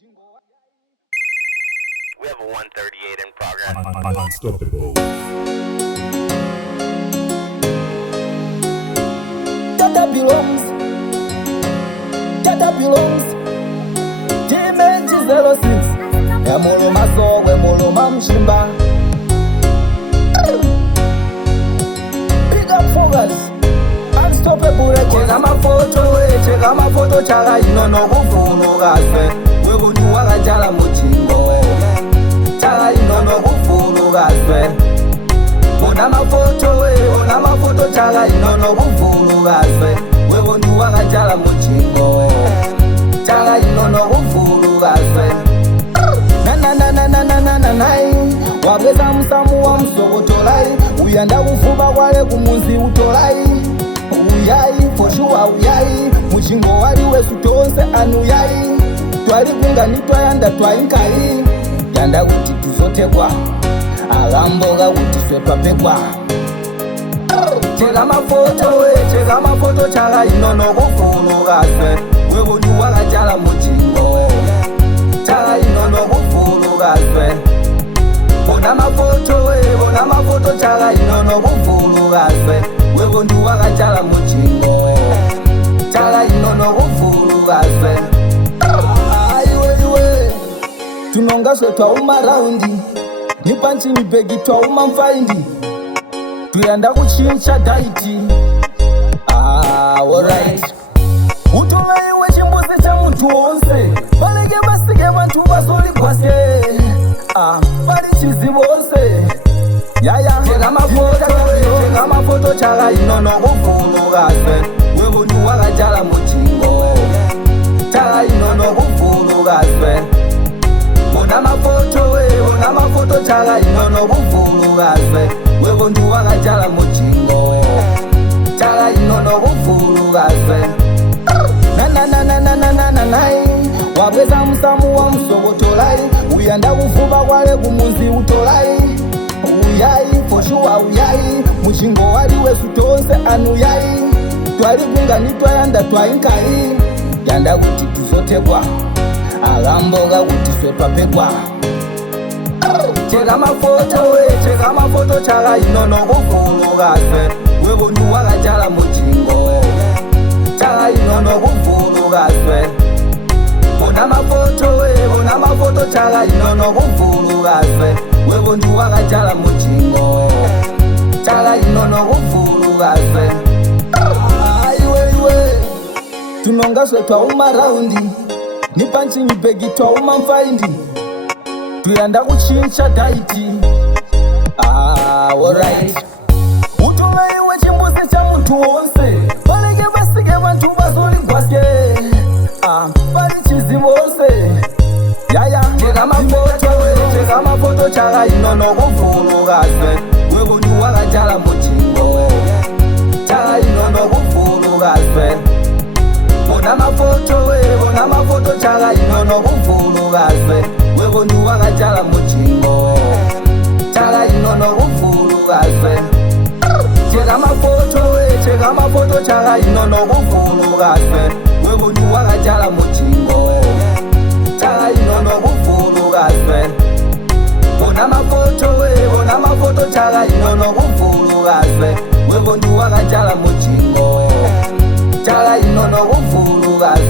We have a 138 in progress. Unstoppable. Tata belongs. Dimenji 06. Emulu masogwe mulu mamshimba. Big up focus. Unstoppable. Cheka mafoto chaka inono kufunu kaswe. Webu wakajala muchingo. Chaka inono kufunu kaswe. Ona mafoto chaka inono kufunu kaswe. Webu wakajala muchingo. Chaka inono kufunu kaswe. Na wabeza msamu wa msogotolai. Uyanda kufuba kwale kumuzi utolai. Uyai, for sure uyai. Muchingo wali wesu tonse anuyai. Twali kungani twayanda twayinkai. Yanda kuti tuzotekwa. Alamboga kuti swepapekwa. Cheka mafoto chaka inono kufunu kaswe. Webu wakajala muchingo. Chaka inono kufunu kaswe. Ona mafoto chaka inono kufunu kaswe. Webu wakajala muchingo. Chaka inono kufunu kaswe. Aiwe tunonga swe twauma raundi. Nipanchi mibegi twauma mfaindi. Tuyanda kuchincha daiti. Alright. Utolaiwe chimbuzi cha mtu wonse. Balege basike bantu basoli kwase. Bali chizibo onse. Yaya. Cheka mafoto chaka inono kufunu kaswe. Webu wakajala muchingo. Chaka inono kufunu kaswe. Ona mafoto chaka inono kufunu kaswe. Webu wakajala muchingo. Chaka inono kufunu kaswe. Na wabeza msamu wa msogotolai. Uyanda kufuba kwale kumuzi utolai. Uyai, for sure uyai. Muchingo wali wesu tonse anuyai. Twali kungani twayanda twayinkai. Yanda kuti tuzotekwa. Alamboga kuti swepapekwa. Cheka mafoto chaka inono kufunu kaswe. Webu wakajala muchingo. Chaka inono kufunu kaswe. Ona mafoto chaka inono kufunu kaswe. Webu wakajala muchingo. Chaka inono kufunu kaswe. Aiwe tunonga swe twauma raundi. Nipanchi mibegi twauma mfaindi. Tuyanda kuchincha daiti. Alright. Utolaiwe chimbuzi cha mtu wonse. Balege basike bantu basoli kwase. Bali chizibo onse. Yaya. Cheka mafoto chaka inono kufunu kaswe. Webu wakajala muchingo. Chaka inono kufunu kaswe. Ona mafoto chaka inono kufunu kaswe. Webu wakajala muchingo. Chaka inono kufunu kaswe. Cheka mafoto chaka inono kufunu kaswe. Webu wakajala muchingo. Chaka inono kufunu kaswe. Ona mafoto chaka inono kufunu kaswe. Webu wakajala muchingo. Chaka inono kufunu kaswe.